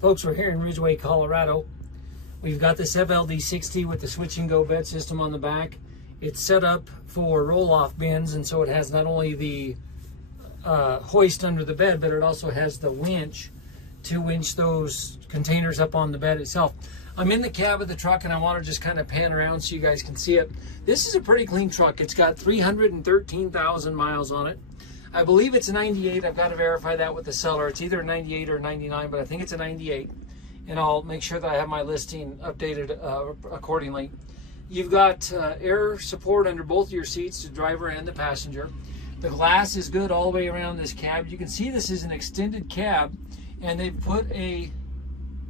Folks, we're here in Ridgeway, Colorado. We've got this FL60 with the switch and go bed system on the back. It's set up for roll-off bins, and so it has not only the hoist under the bed, but it also has the winch to winch those containers up on the bed itself. I'm in the cab of the truck, and I want to just kind of pan around so you guys can see it. This is a pretty clean truck. It's got 313,000 miles on it. I believe it's a 98. I've got to verify that with the seller. It's either a 98 or 99, but I think it's a 98. And I'll make sure that I have my listing updated accordingly. You've got air support under both of your seats, the driver and the passenger. The glass is good all the way around this cab. You can see this is an extended cab, and they've put a,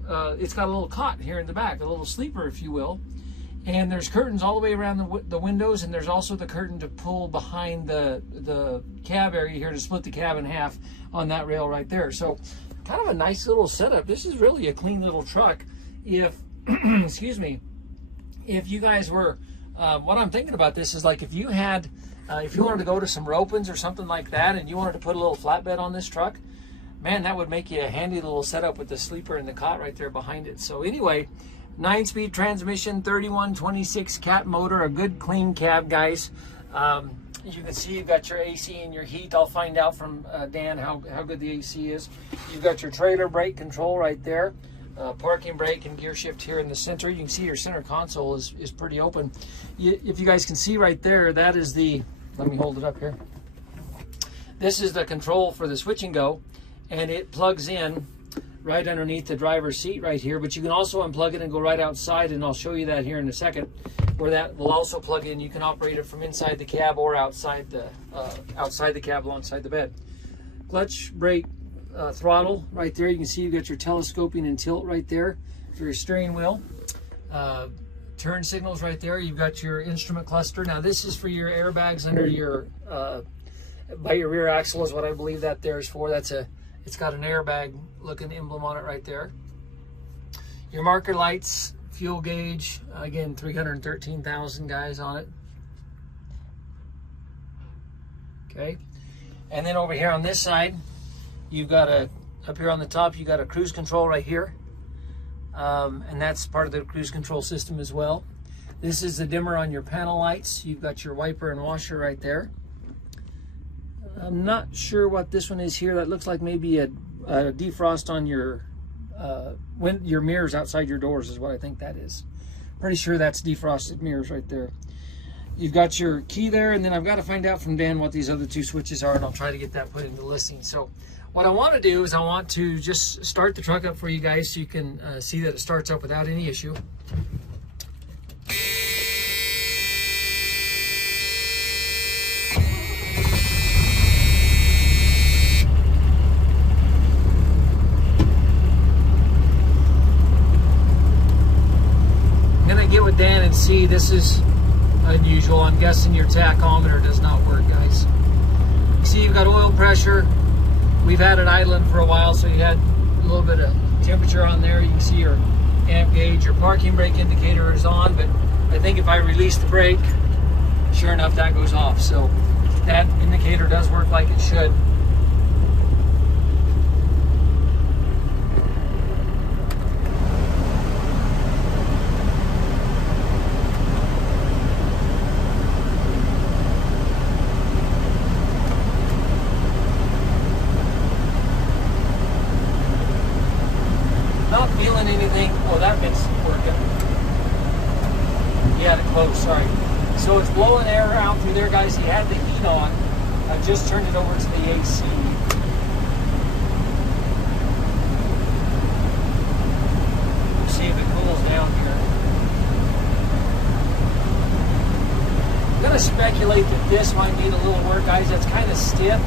it's got a little cot here in the back, a little sleeper, if you will. And there's curtains all the way around the windows, and there's also the curtain to pull behind the cab area here to split the cab in half on that rail right there. So kind of a nice little setup. This is really a clean little truck. If, excuse me, if you guys were, what I'm thinking about this is like if you had, if you wanted to go to some rope-ins or something like that, and you wanted to put a little flatbed on this truck, man, that would make you a handy little setup with the sleeper and the cot right there behind it. So anyway, 9-speed transmission, 3126 cat motor, a good clean cab, guys. You can see you've got your AC and your heat. I'll find out from Dan how good the AC is. You've got your trailer brake control right there. Parking brake and gear shift here in the center. You can see your center console is pretty open. If you guys can see right there, that is the, let me hold it up here. This is the control for the switch and go, and it plugs in right underneath the driver's seat right here, but you can also unplug it and go right outside, and I'll show you that here in a second, where that will also plug in. You can operate it from inside the cab or outside the cab alongside the bed. Clutch, brake, throttle right there. You can see you've got your telescoping and tilt right there for your steering wheel. Turn signals right there. You've got your instrument cluster. Now this is for your airbags under your by your rear axle is what I believe that there is for. It's got an airbag looking emblem on it right there. Your marker lights, fuel gauge, again 313,000 guys on it. Okay, and then over here on this side, you've got up here on the top, you got a cruise control right here, and that's part of the cruise control system as well. This is the dimmer on your panel lights. You've got your wiper and washer right there. I'm not sure what this one is here. That looks like maybe a defrost on your mirrors outside your doors is what I think that is. Pretty sure that's defrosted mirrors right there. You've got your key there, and then I've got to find out from Dan what these other two switches are, and I'll try to get that put into the listing. So what I want to do is I want to just start the truck up for you guys so you can see that it starts up without any issue. Get with Dan and see. This is unusual. I'm guessing your tachometer does not work, guys. You see you've got oil pressure. We've had it idling for a while, so you had a little bit of temperature on there. You can see your amp gauge. Your parking brake indicator is on, but I think if I release the brake, sure enough, that goes off. So that indicator does work like it should. Not feeling anything. Oh, that bit's working. He had it closed, sorry. So it's blowing air out through there, guys. He had the heat on. I just turned it over to the AC. We'll see if it cools down here. I'm going to speculate that this might need a little work, guys. That's kind of stiff,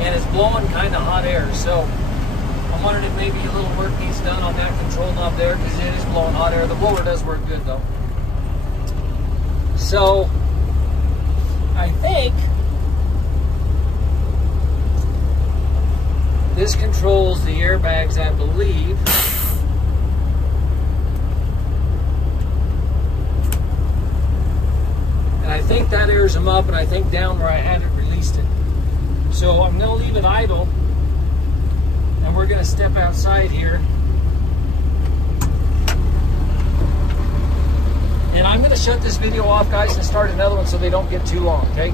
and it's blowing kind of hot air. So I'm wondering if maybe a little work needs done on that control knob there, because it is blowing hot air. The blower does work good though. So I think this controls the airbags, I believe. And I think that airs them up, and I think down where I had it released it. So I'm going to leave it idle, and we're going to step outside here shut this video off, guys, and start another one so they don't get too long, okay?